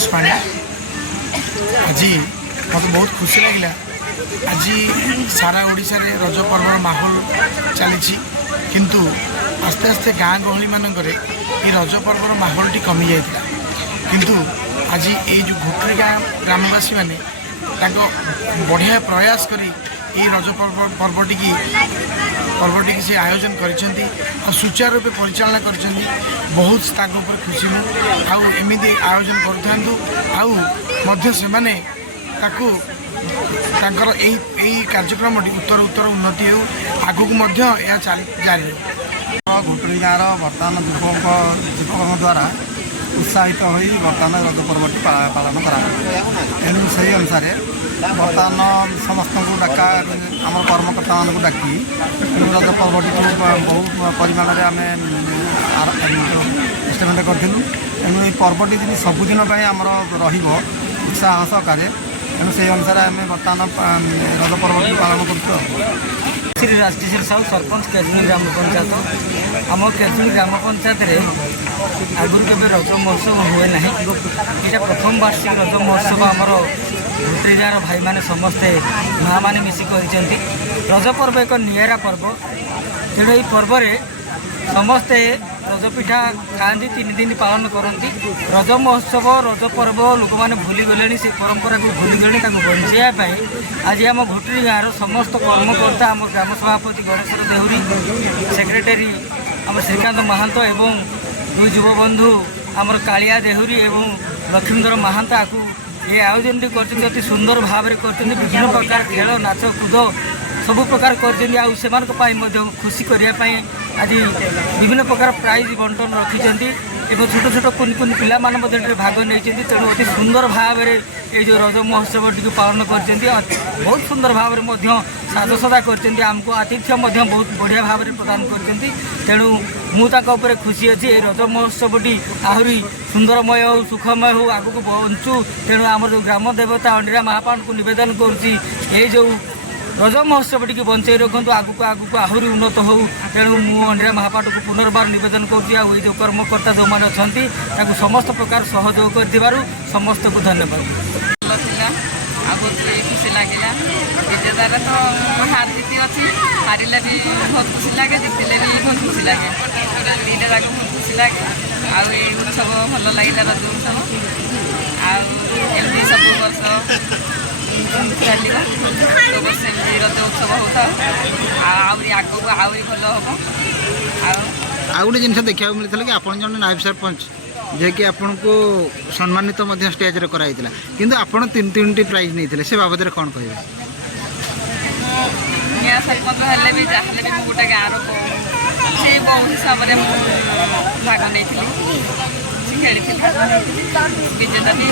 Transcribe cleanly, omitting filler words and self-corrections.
संतोष पाण्या आज मत बहुत खुशी लगे। आज सारा ओडिशा रे रज पर्व माहौल चली किंतु आस्ते आस्ते गाँ गहली मानक रज पर्व माहौल टी कमी जाता किंतु आज ये जो घोटरी गाँ ग्रामवासी मैंने बढ़िया प्रयास करी रज पर्वटी की से आयोजन कर सुचारू रूपे परिचालना कर बहुत पर खुशी हूँ आमती आयोजन करूँ कार्यक्रम उत्तर उत्तर उन्नति हो आगू जारी घोटरी गाँव बर्तमान युवकों द्वारा उत्साहित हो बर्तमान रज पर्वटी पालन करेणु से अनुसार बर्तमान समस्त को डाका आम कर्मकर्ता मान को डाकी रज पर्वटी को बहु परिमाण में आम एस्टिमेट करूँ तेणु ये पर्वटी दिन सबुदिन आमर उत्साह सहकारे तेणु से अनुसार आम बर्तमान रज पर्वटी पालन कर श्री राजकिशोर साहू सरपंच केजुनी ग्राम पंचायत आम केजुनी ग्राम पंचायत आगुरी के रज महोत्सव हुए ना यहाँ प्रथम वार्षिक रज महोत्सव आमर घोटरी गाँव भाई मैंने समस्ते माँ मैंने मिसिक रज पर्व एक निरा पर्व तेणु ये पर्व समस्ते रज पिठा खाती 3 दिन पालन करती रज महोत्सव रज पर्व लोक मैंने भूली गले से परंपरा को भूली गले बचाई आज आम घोटरी गाँव समस्त कर्मकर्ता आम ग्राम सभापति गणेश्वर देहुरी सेक्रेटरी आम श्रीकांत महांत एवं 2 युव बंधु आमर कालिया देहुरी एवं लक्ष्मीधर महांत आपको ये आयोजन कर सुंदर भाव में कर विभिन्न प्रकार खेल नाच कूद सबु प्रकार कर खुशी करने आज विभिन्न प्रकार प्राइज बंटन रखिंट एवं छोट छोट कुन कुन पिला भाग नहीं तेणु अति सुंदर भाव में ये जो रज महोत्सव टी पालन कर बहुत सुंदर भाव में साजसजा करमको आतिथ्य बहुत बढ़िया भाव में प्रदान कर तेणु मुझे खुशी अच्छी रज महोत्सव टी आहरी सुंदरमय हो सुखमय हो आग को बंचु तेणु आम जो ग्राम देवता अंडिरा महापाण को नवेदन कर रज महोत्सव टी बंचाई रखु आगू को आहरी उन्नत हो तेणु मु अंडिरा महापाठ को पुनर्बार नवेदन कर जो कर्मकर्ता जो मैंने अच्छा समस्त प्रकार सहयोग कर समस्त को धन्यवाद। खुशी लगे विजेतार तो हार जीत अच्छी हारे भी बहुत खुशी लगे जीतले भी बहुत खुशी लगे दीटा जाक बहुत खुशी लगे आई उत्सव भल लगे रज उत्सव आमती सब वर्ष चलो तो वर्ष एमती रज उत्सव होता आग को आहरी भल हम आ गोटे जिन देखा मिलता कि आप जन नायब सरपंच जे कि आपन को सम्मानित स्टेज रे कराई किंतु आपन 3 प्राइज नहीं से बाबद कौन कह सरपंच हेल्ले भी जहाँ भी गोटे गाँव से बहु हिसाब से भाग नहीं खेली विजेता भी